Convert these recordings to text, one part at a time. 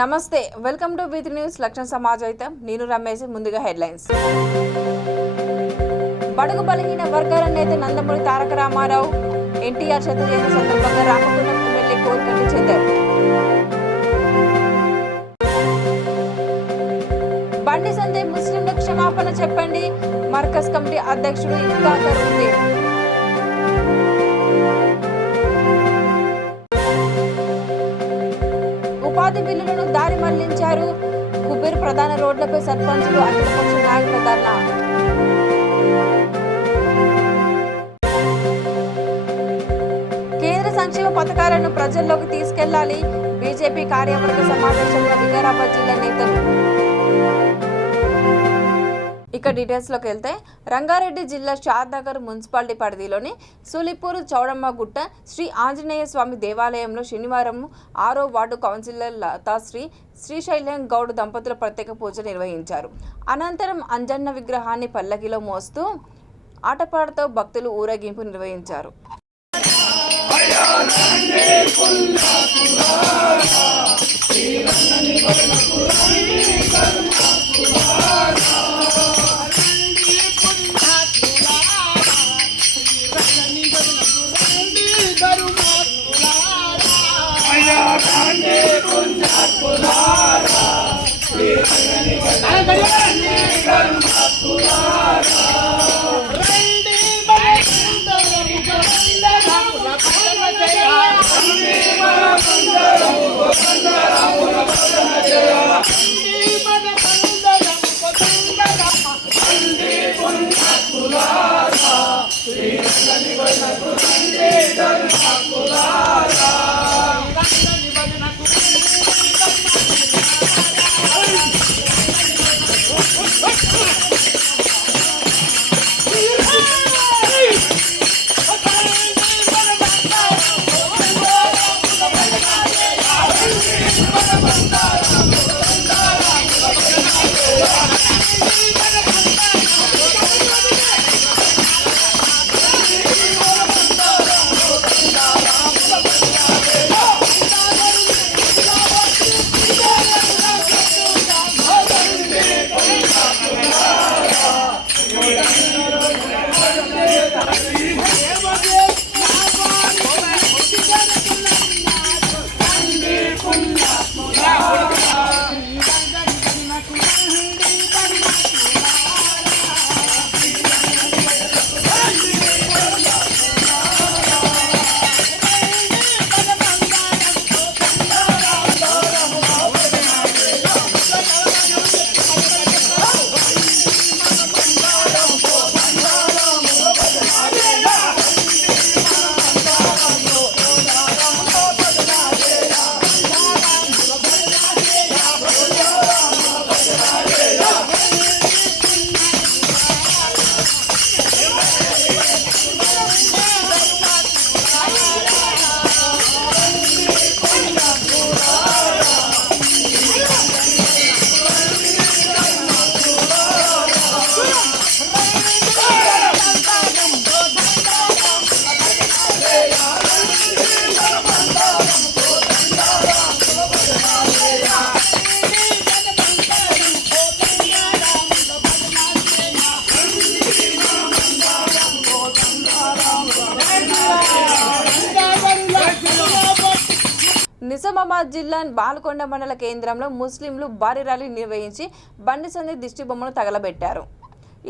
నమస్తే, welcome to with news లక్ష్యం సమాజం. నేను రమేష్. ముందుగా హెడ్లైన్స్. బడుగు బలహీన వర్గాల నేత నందమూరి తారక రామారావు ఎన్టీఆర్ శతజయంతి సందర్భంగా రామగుండం ఎమ్మెల్యే కోరికలు చెందారు. బండి సంజయ్ ముస్లింలకు క్షమాపణ చెప్పండి, మర్కజ్ కమిటీ అధ్యక్షుడు ఇఫ్తాకర్ ఉద్దీన్. ఉపాధి బిల్లులను దారి మళ్లించారు, కుబేర్ ప్రధాన రోడ్లపై సర్పంచులు అఖిలపక్ష నాయకుల ధర్నా. కేంద్ర సంక్షేమ పథకాలను ప్రజల్లోకి తీసుకెళ్లాలి, బీజేపీ కార్యవర్గ సమావేశంలో వికారాబాద్ జిల్లా నేతలు. ఇక డీటెయిల్స్లోకి వెళ్తే, రంగారెడ్డి జిల్లా షాద్నగర్ మున్సిపాలిటీ పరిధిలోని సూలిపూర్ చౌడమ్మగుట్ట శ్రీ ఆంజనేయ స్వామి దేవాలయంలో శనివారం 6వ వార్డు కౌన్సిలర్ లతాశ్రీ శ్రీశైలం గౌడ్ దంపతుల ప్రత్యేక పూజ నిర్వహించారు. అనంతరం అంజన్న విగ్రహాన్ని పల్లకిలో మోస్తూ ఆటపాటతో భక్తులు ఊరేగింపు నిర్వహించారు. నిజామాబాద్ జిల్లా బాల్కొండ మండల కేంద్రంలో ముస్లింలు భారీ ర్యాలీ నిర్వహించి బండి సంజయ్ దిష్టి బొమ్మను తగలబెట్టారు.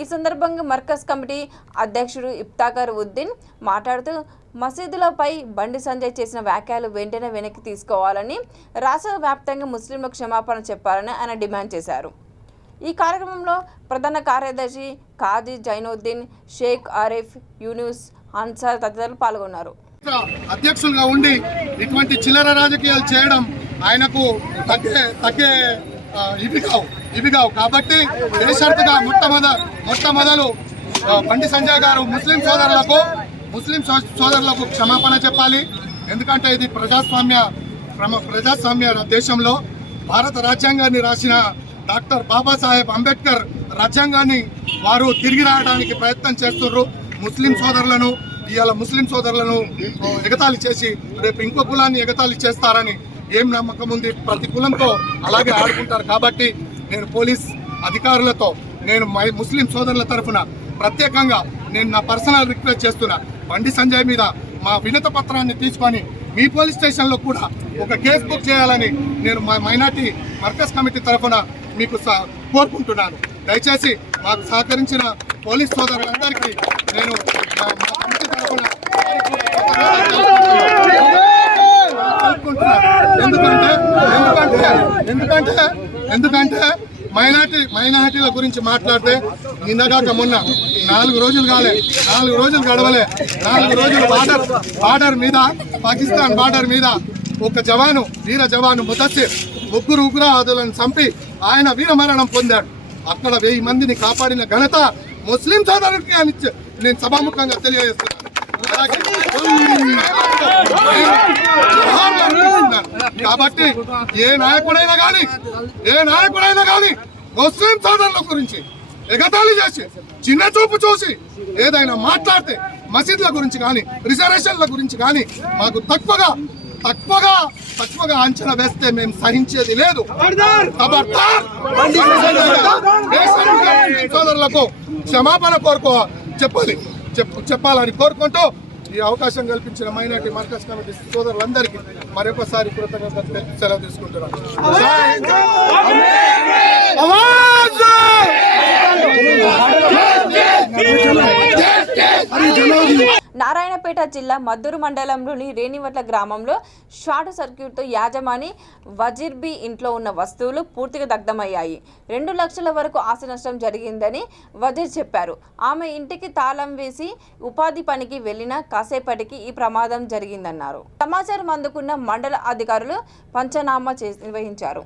ఈ సందర్భంగా మర్కజ్ కమిటీ అధ్యక్షుడు ఇఫ్తాకర్ ఉద్దీన్ మాట్లాడుతూ మసీదులపై బండి సంజయ్ చేసిన వ్యాఖ్యలు వెంటనే వెనక్కి తీసుకోవాలని, రాష్ట్ర వ్యాప్తంగా ముస్లింలకు క్షమాపణ చెప్పాలని ఆయన డిమాండ్ చేశారు. ఈ కార్యక్రమంలో ప్రధాన కార్యదర్శి ఖాజీ జైనుద్దీన్, షేక్ ఆరిఫ్, యూనుస్, అన్సార్ తదితరులు పాల్గొన్నారు. అధ్యక్షులుగా ఉండి ఇటువంటి చిల్లర రాజకీయాలు చేయడం ఆయనకు తగ్గే ఇవి కావు కాబట్టి బేషరతుగా మొట్టమొదలు బండి సంజయ్ గారు ముస్లిం సోదరులకు క్షమాపణ చెప్పాలి. ఎందుకంటే ఇది ప్రజాస్వామ్య దేశంలో భారత రాజ్యాంగాన్ని రాసిన డాక్టర్ బాబాసాహెబ్ అంబేద్కర్ రాజ్యాంగాన్ని వారు తిరిగి రావడానికి ప్రయత్నం చేస్తున్నారు. ముస్లిం సోదరులను ఎగతాళి చేసి రేపు ఇంకో కులాన్ని ఎగతాళి చేస్తారని ఏం నమ్మకం ఉంది? ప్రతి కులంతో అలాగే ఆడుకుంటారు. కాబట్టి నేను పోలీస్ అధికారులతో నేను ముస్లిం సోదరుల తరఫున ప్రత్యేకంగా నేను నా పర్సనల్ రిక్వెస్ట్ చేస్తున్నా, బండి సంజయ్ మీద మా వినత పత్రాన్ని తీసుకొని మీ పోలీస్ స్టేషన్లో కూడా ఒక కేసు బుక్ చేయాలని నేను మా మైనార్టీ మర్కజ్ కమిటీ తరఫున మీకు కోరుకుంటున్నాను. దయచేసి మాకు సహకరించిన పోలీస్ సోదరులందరికీ నేను మా కమిటీ తరఫున ఎందుకంటే మైనారిటీల గురించి మాట్లాడితే నిన్నగాక మొన్న 4 రోజులు కాలే, 4 రోజులు గడవలే, 4 రోజులు బార్డర్ మీద, పాకిస్తాన్ బార్డర్ మీద ఒక జవాను, వీర జవాను ముదస్సిర్ 3 ఉగ్రవాదులను చంపి ఆయన వీరమరణం పొందాడు. అక్కడ 1000 మందిని కాపాడిన ఘనత ముస్లిం సోదరుడికి అని నేను సభాముఖంగా తెలియజేస్తున్నాను. కాబట్టి ఏ నాయకుడైనా కానీ ముస్లిం సోదరుల గురించి ఎగతాళి చేసి చిన్న చూపు చూసి ఏదైనా మాట్లాడితే మసీదుల గురించి కానీ రిజర్వేషన్ల గురించి కానీ మాకు తక్కువగా అంచనా వేస్తే మేము సహించేది లేదు. సోదరులకు క్షమాపణ చెప్పాలని కోరుకుంటూ ఈ అవకాశం కల్పించిన మైనార్టీ మర్కజ్ కమిటీ సోదరులందరికీ మరొకసారి కృతజ్ఞతలు సెలవు తీసుకుంటున్నాను. నారాయణపేట జిల్లా మద్దూరు మండలంలోని రేణివట్ల గ్రామంలో షార్ట్ సర్క్యూట్తో యాజమాని వజీర్బీ ఇంట్లో ఉన్న వస్తువులు పూర్తిగా దగ్ధమయ్యాయి. 2 లక్షల వరకు ఆస్తి నష్టం జరిగిందని వజీర్ చెప్పారు. ఆమె ఇంటికి తాళం వేసి ఉపాధి పనికి వెళ్లిన కాసేపటికి ఈ ప్రమాదం జరిగిందన్నారు. సమాచారం అందుకున్న మండల అధికారులు పంచనామా నిర్వహించారు.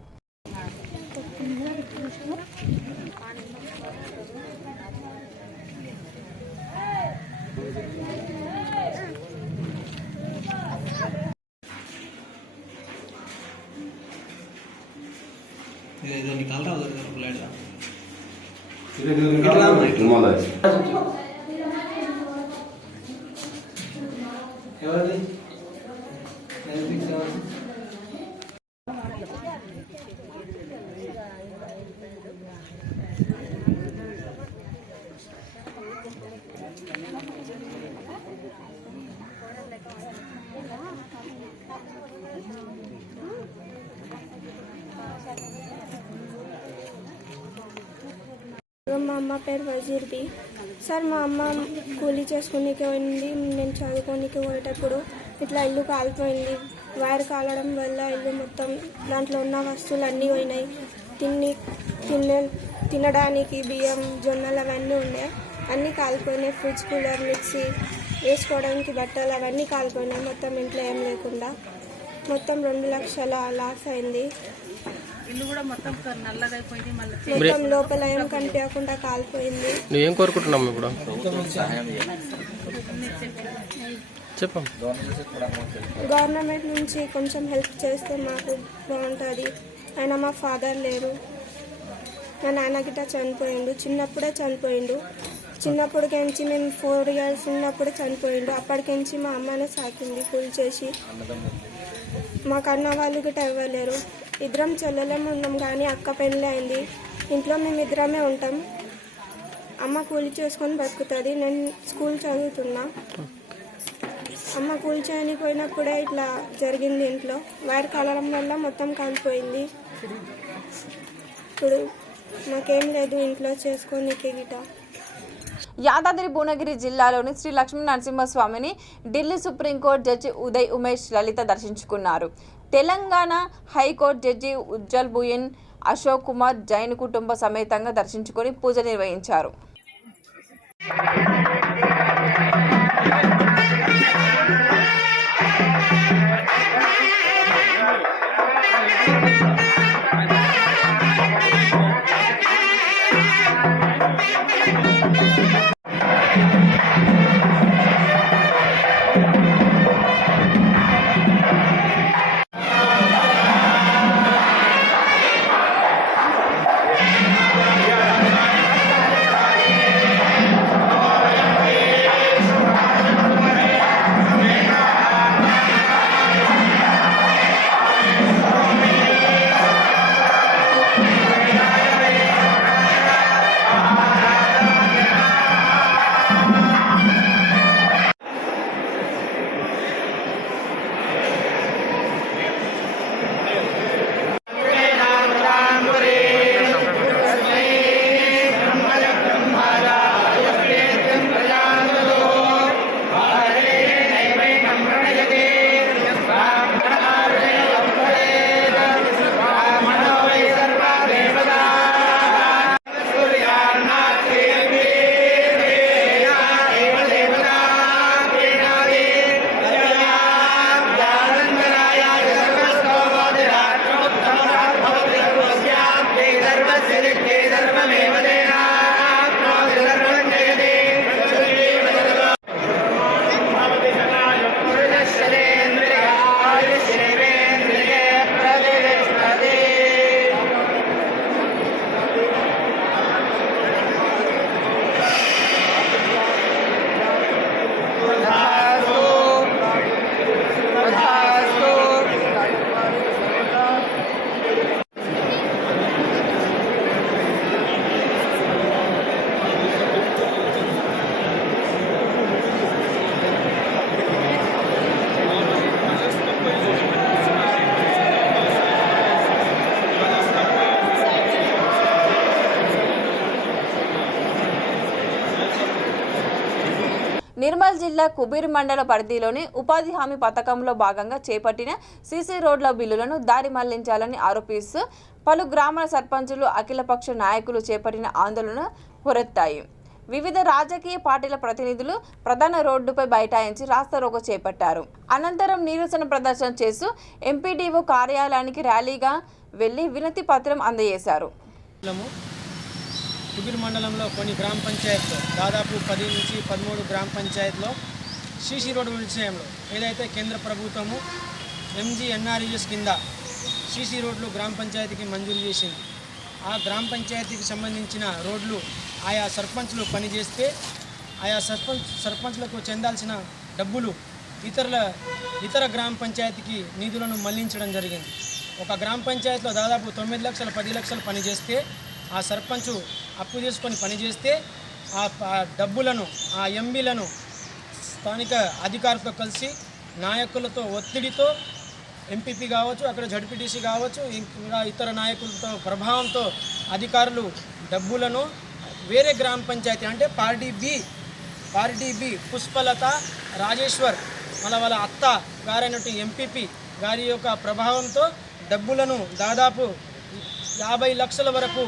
ఇది నిकाल रहा उधर फ्लैट का ఎవరిది మా అమ్మ పేరు వజీర్బీ సార్. మా అమ్మ కూలీ చేసుకునేకి పోయింది. నేను చదువుకోనికి పోయేటప్పుడు ఇట్లా ఇల్లు కాలిపోయింది. వైర్ కాలడం వల్ల ఇల్లు మొత్తం దాంట్లో ఉన్న వస్తువులు అన్నీ పోయినాయి. తినడానికి బియ్యం, జొన్నలు అవన్నీ ఉన్నాయి, అన్నీ కాలిపోయినాయి. ఫ్రిడ్జ్, కూలర్, మిక్సీ, వేసుకోవడానికి బట్టలు అవన్నీ కాలిపోయినాయి. మొత్తం ఇంట్లో ఏం లేకుండా మొత్తం 2 లక్షల లాస్ అయింది. ఇల్లు కూడా మొత్తం నల్లగా అయిపోయింది. మొత్తం లోపల ఏం కనిపించకుండా కాలిపోయింది. నువ్వేం కోరుకుంటున్నాము ఇప్పుడు? చెప్పండి. గవర్నమెంట్ నుంచి కొంచెం హెల్ప్ చేస్తే మాకు బాగుంటుంది. ఆయన మా ఫాదర్ లేరు. మా నాన్న గిట్ట చనిపోయిండు, చిన్నప్పుడే చనిపోయిండు. చిన్నప్పటికెంచి మేము 4 years ఉన్నప్పుడే చనిపోయిండు. అప్పటికెంచి మా అమ్మనే సాకింది కూలి చేసి. మాకు అన్న వాళ్ళు గిట్ట ఇవ్వలేరు. ఇద్దరం చెల్లెలేము ఉన్నాం, కానీ అక్క పెళ్ళి అయింది. ఇంట్లో మేము ఇద్దరమే ఉంటాం. అమ్మ కూలి చేసుకొని బతుకుతుంది. నేను స్కూల్ చదువుతున్నా. అమ్మ కూలి చేయనిపోయినప్పుడే ఇట్లా జరిగింది. ఇంట్లో వైర్ కాలడం వల్ల మొత్తం కాలిపోయింది. ఇప్పుడు మాకేం లేదు ఇంట్లో చేసుకోనికి గిట. యాదాద్రి భువనగిరి జిల్లాలోని శ్రీ లక్ష్మీ నరసింహస్వామిని ఢిల్లీ సుప్రీంకోర్టు జడ్జి ఉదయ్ ఉమేష్ లలిత దర్శించుకున్నారు. తెలంగాణ హైకోర్టు జడ్జి ఉజ్జల్ బుయన్, అశోక్ కుమార్ జైన్ కుటుంబ సమేతంగా దర్శించుకొని పూజ నిర్వహించారు. గద్వాల్ జిల్లా కుబీర్ మండల పరిధిలోని ఉపాధి హామీ పథకంలో భాగంగా చేపట్టిన సీసీ రోడ్ల బిల్లులను దారి మళ్లించాలని ఆరోపిస్తూ పలు గ్రామాల సర్పంచులు అఖిలపక్ష నాయకులు చేపట్టిన ఆందోళన హోరెత్తాయి. వివిధ రాజకీయ పార్టీల ప్రతినిధులు ప్రధాన రోడ్డుపై బైఠాయించి రాస్తారోకో చేపట్టారు. అనంతరం నిరసన ప్రదర్శన చేస్తూ ఎంపీడీఓ కార్యాలయానికి ర్యాలీగా వెళ్లి వినతి పత్రం అందజేశారు. కుబీర్ మండలంలో కొన్ని గ్రామ పంచాయతీలో దాదాపు 10 నుంచి 13 గ్రామ పంచాయతీలో సీసీ రోడ్డు విషయంలో ఏదైతే కేంద్ర ప్రభుత్వము MGNREGS కింద సీసీ రోడ్లు గ్రామ పంచాయతీకి మంజూరు చేసింది. ఆ గ్రామ పంచాయతీకి సంబంధించిన రోడ్లు ఆయా సర్పంచ్లు పనిచేస్తే ఆయా సర్పంచ్లకు చెందాల్సిన డబ్బులు ఇతర గ్రామ పంచాయతీకి నిధులను మళ్లించడం జరిగింది. ఒక గ్రామ పంచాయతీలో దాదాపు 9 లక్షలు 10 లక్షలు పనిచేస్తే ఆ సర్పంచు అప్పు తీసుకొని పనిచేస్తే ఆ డబ్బులను ఆ ఎంబీలను స్థానిక అధికారులతో కలిసి నాయకులతో ఒత్తిడితో ఎంపీపీ కావచ్చు, అక్కడ జడ్పీటీసీ కావచ్చు, ఇంకా ఇతర నాయకులతో ప్రభావంతో అధికారులు డబ్బులను వేరే గ్రామ పంచాయతీ అంటే పార్టీ బి పుష్పలత రాజేశ్వర్ వాళ్ళ అత్త గారైనటువంటి ఎంపీపీ గారి యొక్క ప్రభావంతో డబ్బులను దాదాపు 50 లక్షల వరకు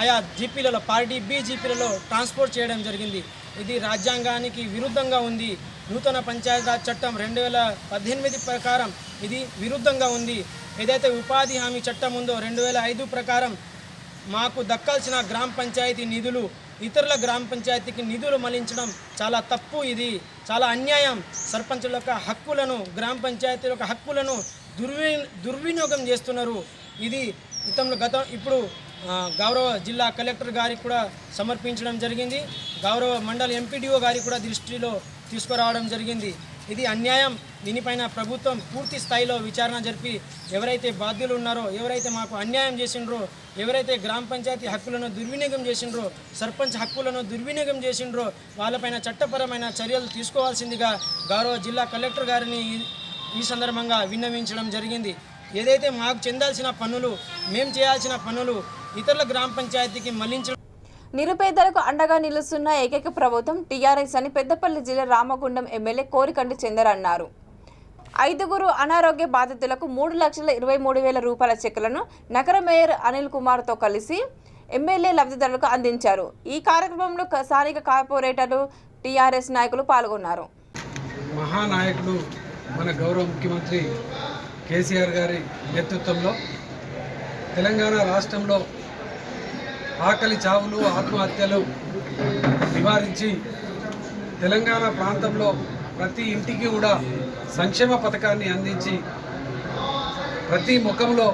ఆయా జీపీలలో పార్టీ బి జీపీలలో ట్రాన్స్పోర్ట్ చేయడం జరిగింది. ఇది రాజ్యాంగానికి విరుద్ధంగా ఉంది. నూతన పంచాయతీరాజ్ చట్టం 2018 ప్రకారం ఇది విరుద్ధంగా ఉంది. ఏదైతే ఉపాధి హామీ చట్టం ఉందో 2005 ప్రకారం మాకు దక్కాల్సిన గ్రామ పంచాయతీ నిధులు ఇతరుల గ్రామ పంచాయతీకి నిధులు మళ్లించడం చాలా తప్పు. ఇది చాలా అన్యాయం. సర్పంచుల యొక్క హక్కులను గ్రామ పంచాయతీల యొక్క హక్కులను దుర్వినియోగం చేస్తున్నారు. ఇది ఇప్పుడు గౌరవ జిల్లా కలెక్టర్ గారికి కూడా సమర్పించడం జరిగింది. గౌరవ మండల ఎంపీడీఓ గారికి కూడా దృష్టిలో తీసుకురావడం జరిగింది. ఇది అన్యాయం. దీనిపైన ప్రభుత్వం పూర్తి స్థాయిలో విచారణ జరిపి ఎవరైతే బాధ్యులు ఉన్నారో, ఎవరైతే మాకు అన్యాయం చేసిండ్రో, ఎవరైతే గ్రామ పంచాయతీ హక్కులను దుర్వినియోగం చేసిండ్రో, సర్పంచ్ హక్కులను దుర్వినియోగం చేసిండ్రో వాళ్ళపైన చట్టపరమైన చర్యలు తీసుకోవాల్సిందిగా గౌరవ జిల్లా కలెక్టర్ గారిని ఈ సందర్భంగా విన్నవించడం జరిగింది. ఏదైతే మాకు చెందాల్సిన పనులు, మేము చేయాల్సిన పనులు ఇతరుల గ్రామ పంచాయతీకి మళ్లించడం. నిరుపేదలకు అండగా నిలుస్తున్న ఏకైక ప్రభుత్వం టీఆర్ఎస్ అని పెద్దపల్లి జిల్లా రామగుండం ఎమ్మెల్యే కోరికంటి చందర్ అన్నారు. 5 అనారోగ్య బాధితులకు 3,23,000 రూపాయల చెక్కులను నగర మేయర్ అనిల్ కుమార్తో కలిసి ఎమ్మెల్యే లబ్ధిదారులకు అందించారు. ఈ కార్యక్రమంలో స్థానిక కార్పొరేటర్లు, టీఆర్ఎస్ నాయకులు పాల్గొన్నారు. మహానాయకుడు మన గౌరవ ముఖ్యమంత్రి కేసీఆర్ గారి నేతృత్వంలో తెలంగాణ రాష్ట్రంలో ఆకలి చావులు, ఆత్మహత్యలు నివారించి తెలంగాణ ప్రాంతంలో ప్రతి ఇంటికి కూడా సంక్షేమ పథకాన్ని అందించి ప్రతి ముఖంలో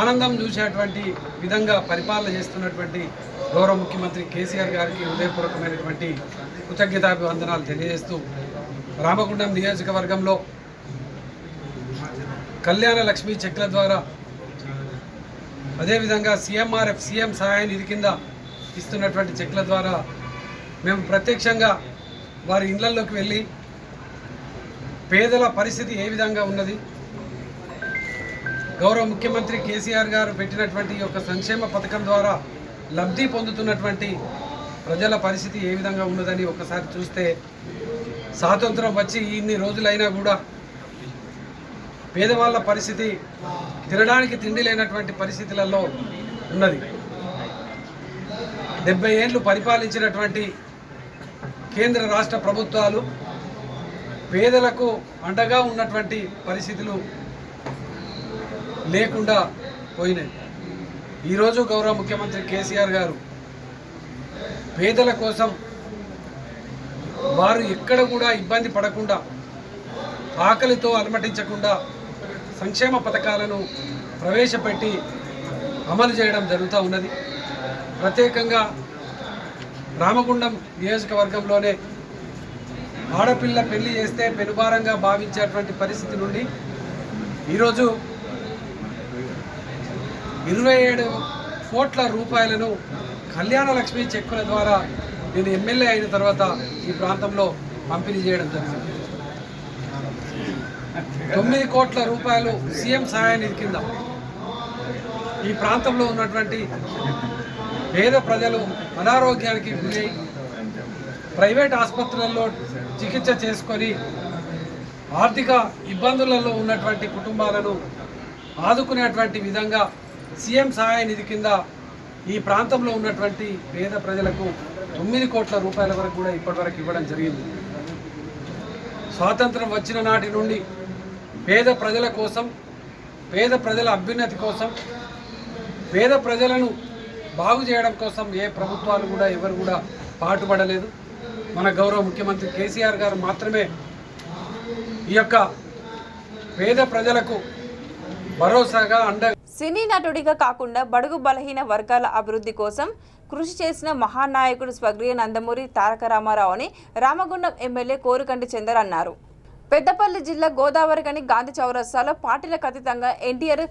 ఆనందం చూసేటువంటి విధంగా పరిపాలన చేస్తున్నటువంటి గౌరవ ముఖ్యమంత్రి కేసీఆర్ గారికి హృదయపూర్వకమైనటువంటి కృతజ్ఞతాభివందనాలు తెలియజేస్తూ రామగుండం నియోజకవర్గంలో కళ్యాణ లక్ష్మి చెక్ల ద్వారా, అదేవిధంగా సీఎం సహాయ నిధి కింద ఇస్తున్నటువంటి చెక్ల ద్వారా మేము ప్రత్యక్షంగా వారి ఇళ్లలోకి వెళ్ళి పేదల పరిస్థితి ఏ విధంగా ఉన్నది, గౌరవ ముఖ్యమంత్రి కేసీఆర్ గారు పెట్టినటువంటి ఈ యొక్క సంక్షేమ పథకం ద్వారా లబ్ధి పొందుతున్నటువంటి ప్రజల పరిస్థితి ఏ విధంగా ఉన్నదని ఒకసారి చూస్తే, స్వాతంత్రం వచ్చి ఇన్ని రోజులైనా కూడా పేదవాళ్ళ పరిస్థితి తినడానికి తిండి లేనటువంటి పరిస్థితులలో ఉన్నది. 70 ఏళ్ళు పరిపాలించినటువంటి కేంద్ర రాష్ట్ర ప్రభుత్వాలు పేదలకు అండగా ఉన్నటువంటి పరిస్థితులు లేకుండా పోయినాయి. ఈరోజు గౌరవ ముఖ్యమంత్రి కేసీఆర్ గారు పేదల కోసం వారు ఎక్కడ కూడా ఇబ్బంది పడకుండా, ఆకలితో అలమటించకుండా సంక్షేమ పథకాలను ప్రవేశపెట్టి అమలు చేయడం జరుగుతూ ఉన్నది. ప్రత్యేకంగా రామగుండం నియోజకవర్గంలోనే ఆడపిల్ల పెళ్లి చేస్తే పెనుభారంగా భావించేటువంటి పరిస్థితి నుండి ఈరోజు 27 కోట్ల రూపాయలను కళ్యాణ లక్ష్మి చెక్కుల ద్వారా నేను ఎమ్మెల్యే అయిన తర్వాత ఈ ప్రాంతంలో పంపిణీ చేయడం జరిగింది. 9 కోట్ల రూపాయలు సీఎం సహాయ నిధి కింద ఈ ప్రాంతంలో ఉన్నటువంటి పేద ప్రజలు అనారోగ్యానికి గురై ప్రైవేట్ ఆసుపత్రులలో చికిత్స చేసుకొని ఆర్థిక ఇబ్బందులలో ఉన్నటువంటి కుటుంబాలను ఆదుకునేటువంటి విధంగా సీఎం సహాయ నిధి కింద ఈ ప్రాంతంలో ఉన్నటువంటి పేద ప్రజలకు 9 కోట్ల రూపాయల వరకు కూడా ఇప్పటివరకు ఇవ్వడం జరిగింది. స్వాతంత్రం వచ్చిన నాటి నుండి పేద ప్రజల కోసం, పేద ప్రజల అభ్యున్నతి కోసం, పేద ప్రజలను బాగు చేయడం కోసం ఏ ప్రభుత్వాలు కూడా ఎవరు కూడా పాటుపడలేదు. మన గౌరవ ముఖ్యమంత్రి కేసీఆర్ గారు మాత్రమే ఈ యొక్క పేద ప్రజలకు భరోసాగా సినీ నటుడిగా కాకుండా బడుగు బలహీన వర్గాల అభివృద్ధి కోసం కృషి చేసిన మహానాయకుడు స్వర్గీయ నందమూరి తారక రామారావు అని రామగుండం ఎమ్మెల్యే కోరుకంటి చందర్ అన్నారు. పెద్దపల్లి జిల్లా గోదావరికని గాంధీ చౌరస్తాలో పార్టీలకు అతీతంగా ఎన్టీఆర్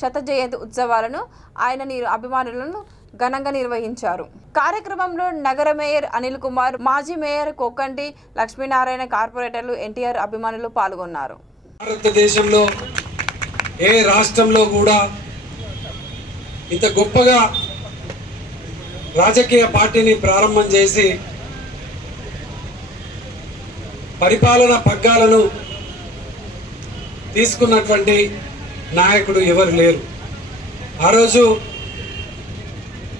శత జయంతి ఉత్సవాలను ఆయన అభిమానులను ఘనంగా నిర్వహించారు. కార్యక్రమంలో నగర మేయర్ అనిల్ కుమార్, మాజీ మేయర్ కోకంటి లక్ష్మీనారాయణ, కార్పొరేటర్లు, ఎన్టీఆర్ అభిమానులు పాల్గొన్నారు. భారతదేశంలో ఏ రాష్ట్రంలో కూడా ఇంత గొప్పగా రాజకీయ పార్టీని ప్రారంభం చేసి పరిపాలన పగ్గాలను తీసుకున్నటువంటి నాయకుడు ఎవరు లేరు. ఆ రోజు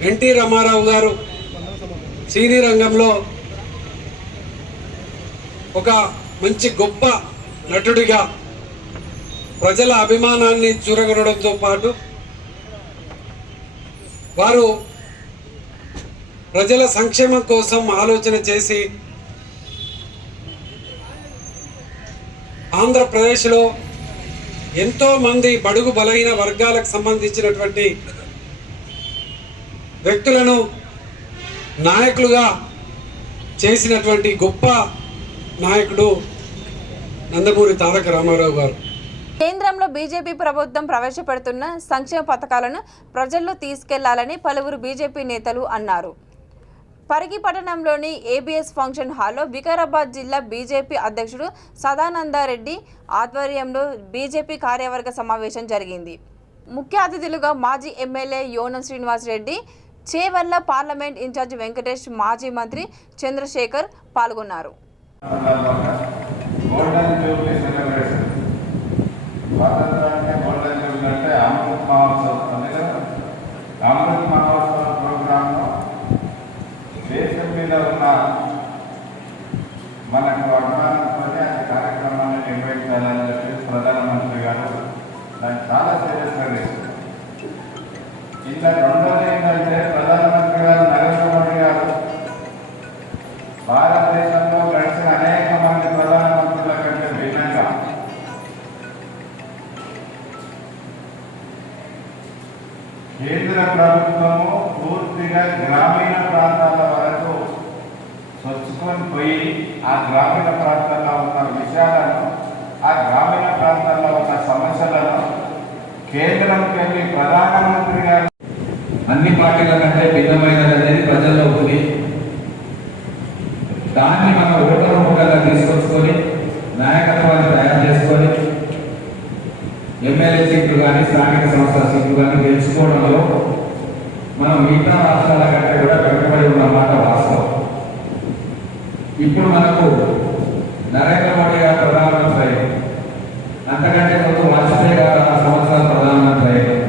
ఎన్టీ రామారావు గారు సినీ రంగంలో ఒక మంచి గొప్ప నటుడిగా ప్రజల అభిమానాన్ని చూరగొనడంతో పాటు వారు ప్రజల సంక్షేమం కోసం ఆలోచన చేసి ఆంధ్రప్రదేశ్లో ఎంతో మంది బడుగు బలహీన వర్గాలకు సంబంధించినటువంటి వ్యక్తులను నాయకులుగా చేసినటువంటి గొప్ప నాయకుడు నందమూరి తారక రామారావు గారు. కేంద్రంలో బీజేపీ ప్రభుత్వం ప్రవేశపెడుతున్న సంక్షేమ పథకాలను ప్రజల్లో తీసుకెళ్లాలని పలువురు బీజేపీ నేతలు అన్నారు. పరిగి పట్టణంలోని ఏబీఎస్ ఫంక్షన్ హాల్లో వికారాబాద్ జిల్లా బీజేపీ అధ్యక్షుడు సదానందరెడ్డి ఆధ్వర్యంలో బీజేపీ కార్యవర్గ సమావేశం జరిగింది. ముఖ్య అతిథులుగా మాజీ MLA Yonam Srinivasa Reddy, Chevella parliament in charge Venkatesh, మాజీ మంత్రి చంద్రశేఖర్ పాల్గొన్నారు. దేశం మీద ఉన్న మనకు అభిమానంతో ఆ కార్యక్రమాన్ని నిర్వహించాలని చెప్పి ప్రధానమంత్రి గారు దాన్ని చాలా సీరియస్గా తీసుకున్నారు. ఇంకా రెండోది ఏంటంటే ప్రధానమంత్రి గారు నరేంద్ర మోడీ గారు భారతదేశంలో గడిచిన అనేక మంది ప్రధానమంత్రుల కంటే భిన్నంగా కేంద్ర ప్రభుత్వము పూర్తిగా గ్రామీణ ప్రాంతాల వరకు చొచ్చుకొని పోయి ఆ గ్రామీణ ప్రాంతాల్లో ఉన్న విషయాలను, ఆ గ్రామీణ ప్రాంతాల్లో ఉన్న సమస్యలను కేంద్రంకి వెళ్ళి ప్రధానమంత్రి గారు అన్ని పార్టీల కంటే భిన్నమైనది అనేది ప్రజల్లో ఉంది. దాన్ని మనం ఓటర్ ముఖంగా తీసుకొచ్చుకొని నాయకత్వాన్ని తయారు చేసుకొని ఎమ్మెల్యే సీట్లు కానీ స్థానిక సంస్థల సీట్లు కానీ గెలుచుకోవడంలో మనం మిగతా రాష్ట్రాల కంటే కూడా వెనుకబడి ఉన్నమాట వాస్తవం. ఇప్పుడు మనకు నరేంద్ర మోడీ గారు ప్రధానమంత్రి అయ్యారు, అంతకంటే ముందు వాజ్పేయి గారు 6 సంవత్సరాలు ప్రధానమంత్రి అయ్యారు.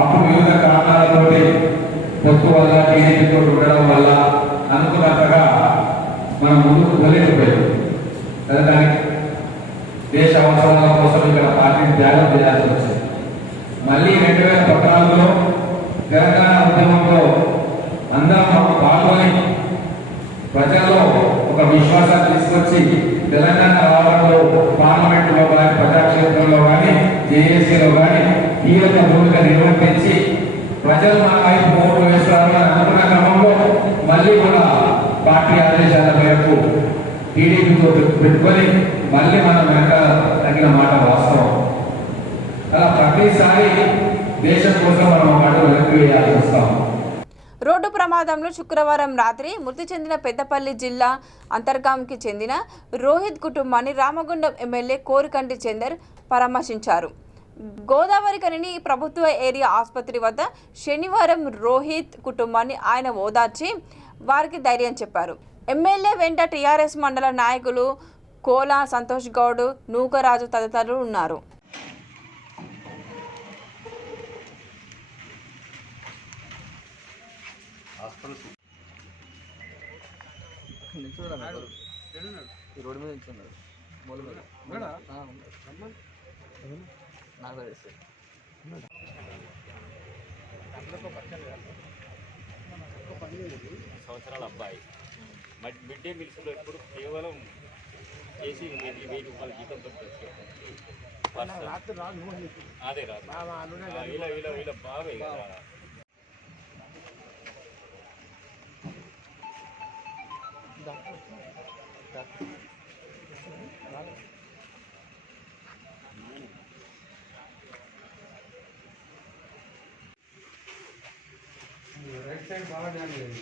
అప్పుడు వివిధ కారణాలతోటి పొత్తు వల్ల, టీడీపీతో ఉండడం వల్ల అనుకున్నట్టుగా మనం ముందుకు పోలేకపోయాం. దానికి దేశ అవసరాల కోసం ఇక్కడ పార్టీని త్యాగం చేయాల్సి వచ్చింది. మళ్ళీ 2014లో తెలంగాణ ఉద్యమంలో అందరం పాల్గొని ప్రజల్లో ఒక విశ్వాసాన్ని తీసుకొచ్చి తెలంగాణ రావడంలో పార్లమెంటులో కానీ, ప్రజాక్షేత్రంలో కానీ, జేఏసీలో కానీ ఈ యొక్క భూమిక నిర్వర్తించి ప్రజలు మన వైపు ఓట్లు వేస్తారు అని అనుకున్న క్రమంలో మళ్ళీ మన పార్టీ ఆదేశాల మేరకు టీడీపీతో పెట్టుకొని మళ్ళీ మనం వెనక తగిన మాట వాస్తవం. అలా ప్రతిసారి దేశం కోసం మనం మాట వెనక్కి వేయాల్సి వస్తాం. రోడ్డు ప్రమాదంలో శుక్రవారం రాత్రి మృతి చెందిన పెద్దపల్లి జిల్లా అంతర్గాంకి చెందిన రోహిత్ కుటుంబాన్ని రామగుండం ఎమ్మెల్యే కోరుకంటి చందర్ పరామర్శించారు. గోదావరికని ప్రభుత్వ ఏరియా ఆసుపత్రి వద్ద శనివారం రోహిత్ కుటుంబాన్ని ఆయన ఓదార్చి వారికి ధైర్యం చెప్పారు. ఎమ్మెల్యే వెంట టీఆర్ఎస్ మండల నాయకులు కోలా సంతోష్ గౌడ్, నూకరాజు తదితరులు ఉన్నారు. సంవత్సరాల అబ్బాయి మిడ్ డే మీల్స్లో ఎప్పుడు కేవలం చేసి 1000 రూపాయల జీతంతో అదే రాదు వీళ్ళ బాగా రైట్ సైడ్ బాగా డ్యామేజ్ అయింది.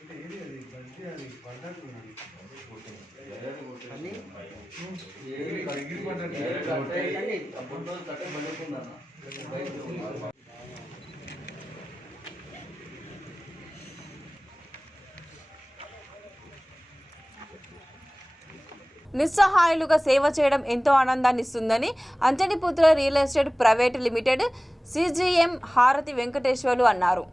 అంటే ఏది అది గడ్డి అది పడ్డట్టున్నాను ఎగిరి పడ్డట్టు. నిస్సహాయులుగా సేవ చేయడం ఎంతో ఆనందాన్ని ఇస్తుందని Anjaniputra real estate private limited CGM Harathi Venkateswarlu అన్నారు.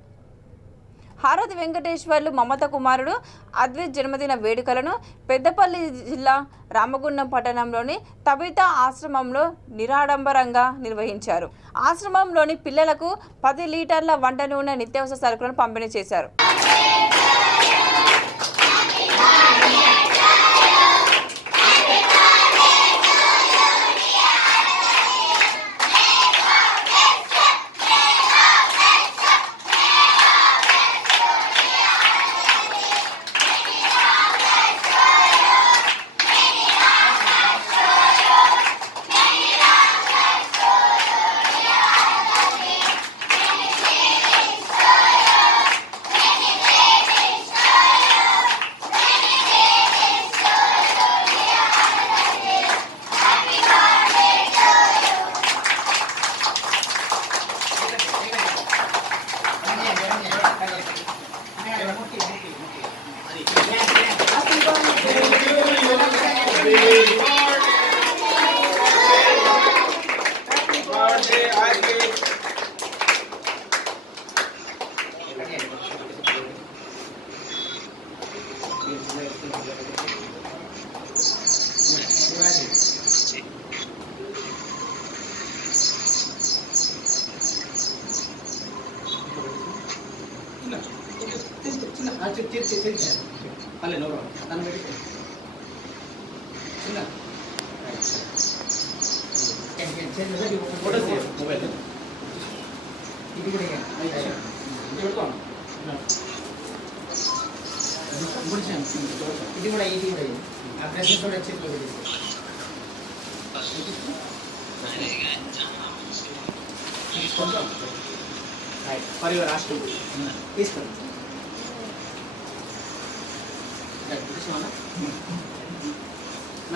హారతి వెంకటేశ్వర్లు మమత కుమారుడు అద్విత్ జన్మదిన వేడుకలను పెద్దపల్లి జిల్లా రామగుండం పట్టణంలోని తబితా ఆశ్రమంలో నిరాడంబరంగా నిర్వహించారు. ఆశ్రమంలోని పిల్లలకు 10 లీటర్ల వంట నూనె నిత్యావసర సరుకులను పంపిణీ చేశారు.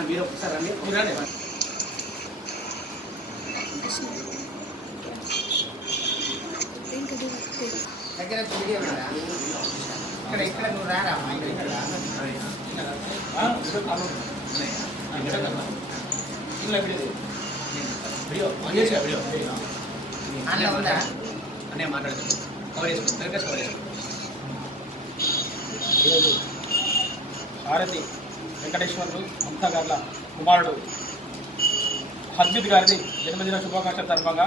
మీరు ఒకసారి రండి. దగ్గర వీడియో ఉన్నారా? ఇక్కడ నువ్వు రారా అన్న ఉందా అనే మాట్లాడుతుంది. కవర్ చేసుకో కవర్ చేసుకో. ఈరోజు హారతి వెంకటేశ్వర్లు మమతా గార్ల కుమారుడు అద్విత్ గారిది జన్మదిన శుభాకాంక్షల సందర్భంగా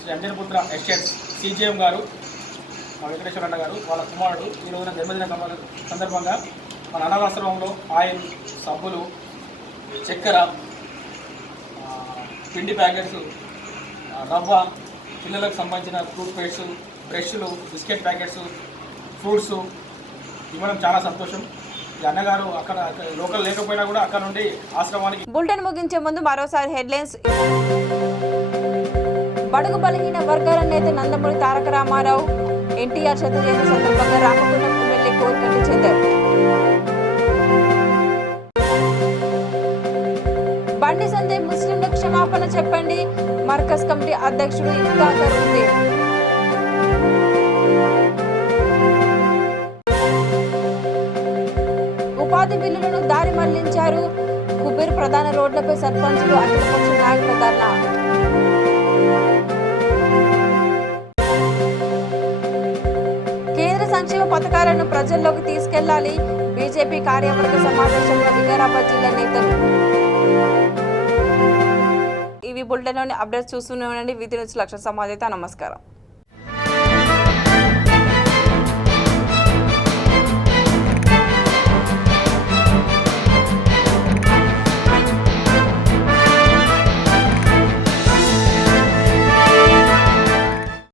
శ్రీ అంజనపుత్ర ఎస్టేట్స్ సిజిఎం గారు మా వెంకటేశ్వర అన్న గారు వాళ్ళ కుమారుడు ఈ రోజున జన్మదిన సందర్భంగా మన అనాథాశ్రమంలో ఆయిల్, సబ్బులు, చక్కెర, పిండి ప్యాకెట్స్, రవ్వ, పిల్లలకు సంబంధించిన టూత్ పేస్ట్స్, బ్రష్లు, బిస్కెట్ ప్యాకెట్స్, ఫ్రూట్స్ ఇవ్వడం చాలా సంతోషం. ఈ అన్నగారు అక్కడ లోకల్ లేకపోయినా కూడా అక్కడ నుండి ఆశ్రమానికి. బులెటిన్ ముగించే ముందు మరోసారి హెడ్లైన్స్. బడుగు బలహీన వర్గాల నేత నందమూరి తారక రామారావు ఎన్టీఆర్ శత జయంతి సందర్భంగా రామగుండం ఎమ్మెల్యే కోరికలు చెందారు. బండి సంజయ్ ముస్లింల క్షమాపణ క్షమాపణ చెప్పండి. మర్కజ్ కమిటీ అధ్యక్షుడు ఇఫ్తాకర్ ఉద్దీన్. ఉపాధి బిల్లులను దారి మళ్లించారు. కుబేర్ ప్రధాన రోడ్లపై సర్పంచులు అఖిలపక్ష నాయకుల ధర్నా. కేంద్ర సంక్షేమ పథకాలను ప్రజల్లోకి తీసుకెళ్లాలి. బీజేపీ కార్యవర్గ సమావేశంలో వికారాబాద్ జిల్లా నేతలు. ఇవి బులెటిన్లోని అప్డేట్స్ చూస్తూనే ఉండండి. విధి నుంచి లక్ష్య సమాజత. నమస్కారం.